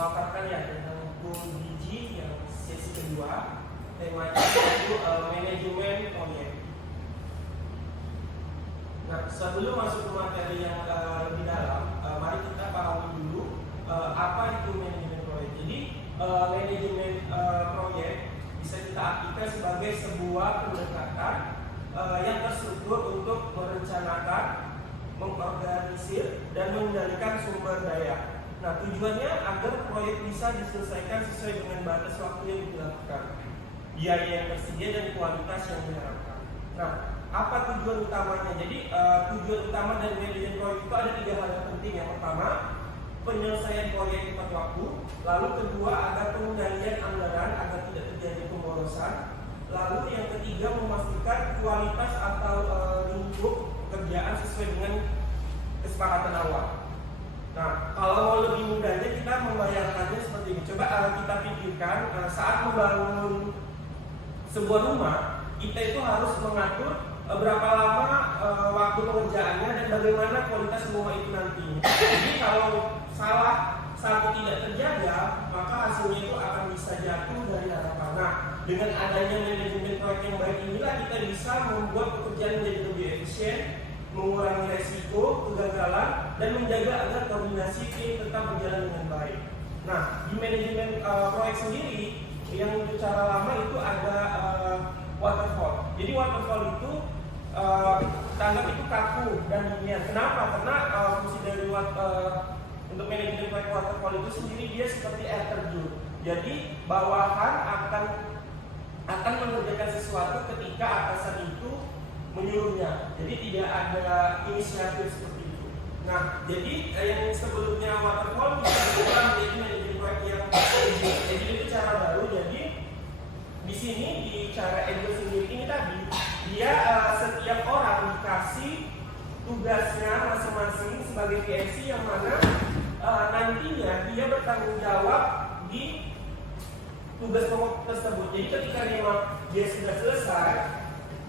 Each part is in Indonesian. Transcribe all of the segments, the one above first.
memaparkan ya tentang biji yang sesi kedua, temanya itu manajemen proyek. Nah, sebelum masuk ke materi yang lebih dalam, mari kita pahami dulu apa itu manajemen proyek. Jadi manajemen proyek bisa kita artikan sebagai sebuah pendekatan yang terstruktur untuk merencanakan, mengorganisir, dan mengendalikan sumber daya. Nah, tujuannya agar proyek bisa diselesaikan sesuai dengan batas waktu yang dilakukan, biaya yang tersedia, dan kualitas yang diharapkan. Nah, apa tujuan utamanya? Jadi tujuan utama dari manajemen proyek itu ada 3 hal yang penting. Yang pertama, penyelesaian proyek tepat waktu. Lalu kedua, agar pengendalian anggaran agar tidak terjadi pemborosan. Lalu yang ketiga, memastikan kualitas atau lingkup pekerjaan sesuai dengan kesepakatan awal. Nah, kalau mau lebih mudahnya kita membayangkannya seperti ini. Coba kita pikirkan saat membangun sebuah rumah, kita itu harus mengatur berapa lama waktu pengerjaannya dan bagaimana kualitas rumah itu nanti. Jadi kalau salah satu tidak terjaga, maka hasilnya itu akan bisa jatuh dari harapan. Nah, dengan adanya manajemen proyek yang baik inilah kita bisa membuat pekerjaan menjadi lebih efisien, mengurangi resiko kegagalan, dan menjaga agar koordinasi tim tetap berjalan dengan baik. Nah, di manajemen proyek sendiri yang untuk cara lama itu ada waterfall. Jadi waterfall itu tanggap itu kaku dan dingin. Kenapa? Karena fungsi dari untuk manajemen proyek waterfall itu sendiri dia seperti air terjun. Jadi bawahan akan mengerjakan sesuatu ketika atasan itu menyuruhnya. Jadi tidak ada inisiatif seperti itu. Nah, jadi yang sebelumnya waterfall bisa berubah menjadi manajemen proyek yang jadi itu cara baru. Jadi di sini di cara Agile sendiri ini tadi dia setiap orang dikasih tugasnya masing-masing sebagai PMC yang mana nantinya dia bertanggung jawab di tugas pokok tersebut. Jadi ketika dia sudah selesai,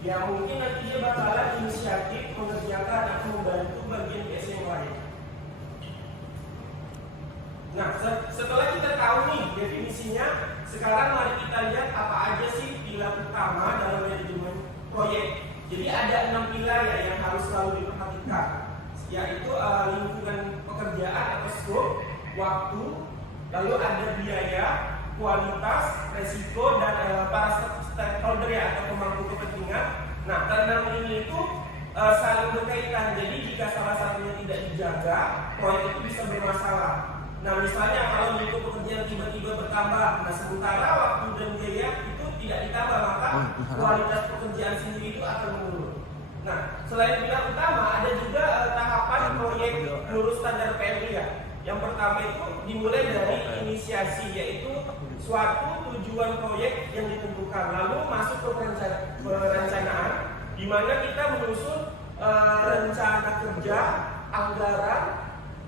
ya mungkin nanti dia bakalan inisiatif mengerjakan atau membantu bagian PMC yang lain. Nah, setelah kita tahu nih definisinya, sekarang mari kita lihat apa aja sih pilar utama dalam manajemen proyek. Jadi ada 6 pilar ya yang harus selalu diperhatikan, yaitu lingkungan pekerjaan atau scope, waktu, lalu ada biaya, kualitas, resiko, dan para stakeholder ya atau pemangku kepentingan. Nah, karena ini itu saling berkaitan. Jadi jika salah satunya tidak dijaga, proyek itu bisa bermasalah. Nah, misalnya kalau lingkup pekerjaan tiba-tiba bertambah, nah sementara waktu dan biaya itu tidak ditambah, maka kualitas pekerjaan sendiri itu akan menurun. Nah, selain pilar utama, ada juga tahapan proyek lurus standar PMI ya. Yang pertama itu dimulai dari inisiasi, yaitu suatu tujuan proyek yang ditentukan, lalu masuk ke perencanaan, di mana kita menyusun rencana kerja, anggaran,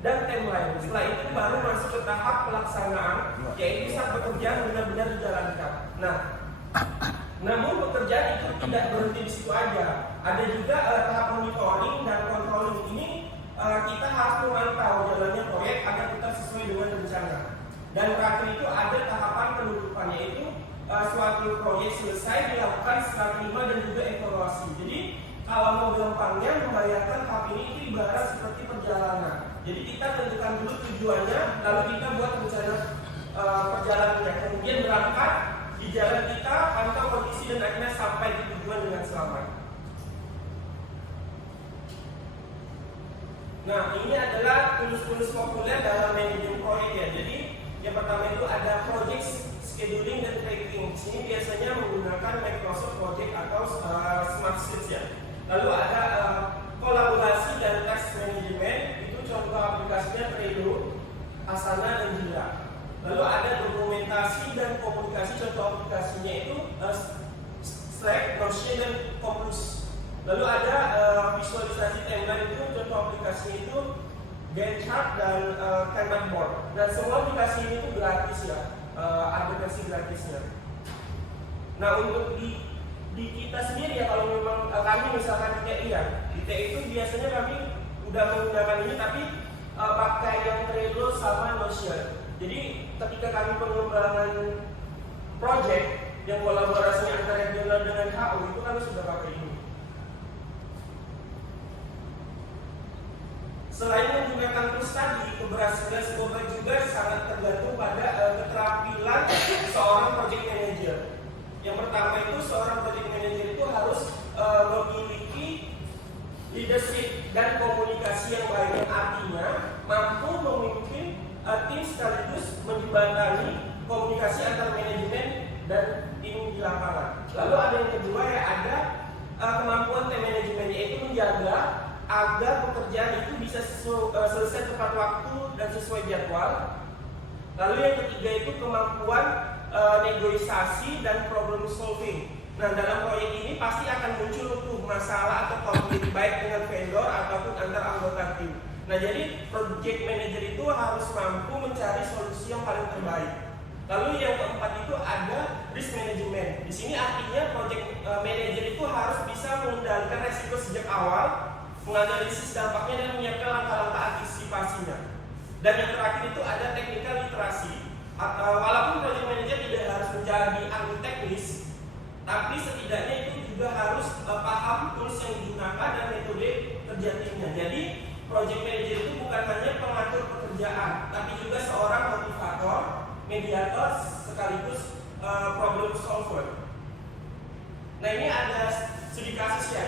dan timeline. Setelah itu baru masuk ke tahap pelaksanaan, yaitu saat pekerjaan benar-benar dijalankan. Nah, namun pekerjaan itu tidak berhenti di situ aja. Ada juga tahap monitoring dan controlling. Ini kita harus memantau jalannya proyek agar tetap sesuai dengan rencana. Dan terakhir itu ada tahapan penutupan, yaitu suatu proyek selesai dilakukan setelah terima dan juga evaluasi. Jadi kalau mau gampangnya membayangkan tahap ini itu ibarat seperti perjalanan. Jadi kita tentukan dulu tujuannya, lalu kita buat rencana perjalanannya, kemudian berangkat di jalan kita, pantau kondisi dan akhirnya sampai di tujuan dengan selamat. Nah, ini adalah tools-tools populer dalam manajemen proyek ya. Jadi yang pertama itu ada project scheduling dan tracking. Ini biasanya menggunakan Microsoft Project atau Smartsheet ya. Lalu ada kolaborasi dan task management. Contoh aplikasinya Trello, Asana, dan Jira. Lalu ada dokumentasi dan komunikasi. Contoh aplikasinya itu Slack, Notion, dan Compass. Lalu ada visualisasi timeline itu contoh aplikasinya itu Gantt chart dan Kanban board. Dan semua aplikasi ini itu gratis ya, ada versi gratisnya. Nah, untuk di kita sendiri ya, kalau memang kami misalkan TI ya, di TI itu biasanya kami udah menggunakan ini tapi pakai yang Trello sama Notion. Jadi ketika kami pengembangan project yang kolaborasi antara regional dengan HU itu kami sudah pakai ini. Selain menggunakan tools tadi, keberhasilan sebuah proyek juga sangat tergantung pada keterampilan seorang project manager. Yang pertama itu seorang project manager itu harus memiliki leadership dan komunikasi yang baik, artinya mampu memimpin tim sekaligus menjembatani komunikasi antar manajemen dan tim di lapangan. Lalu ada yang kedua ya, ada kemampuan tim manajemen, yaitu menjaga agar pekerjaan itu bisa selesai tepat waktu dan sesuai jadwal. Lalu yang ketiga itu kemampuan negosiasi dan problem solving. Nah, dalam proyek ini pasti akan muncul tuh masalah atau konflik baik dengan vendor ataupun antar anggota tim. Nah, jadi project manager itu harus mampu mencari solusi yang paling terbaik. Lalu yang keempat itu ada risk management. Di sini artinya project manager itu harus bisa mengendalikan resiko sejak awal, menganalisis dampaknya dan menyiapkan langkah-langkah antisipasinya. Dan yang terakhir itu ada technical literasi. Walaupun project manager tidak harus menjadi ahli teknis, tapi setidaknya itu juga harus paham tools yang digunakan dan metode kerja timnya. Jadi project manager itu bukan hanya pengatur pekerjaan, tapi juga seorang motivator, mediator, sekaligus problem solver. Nah, ini ada studi kasus ya,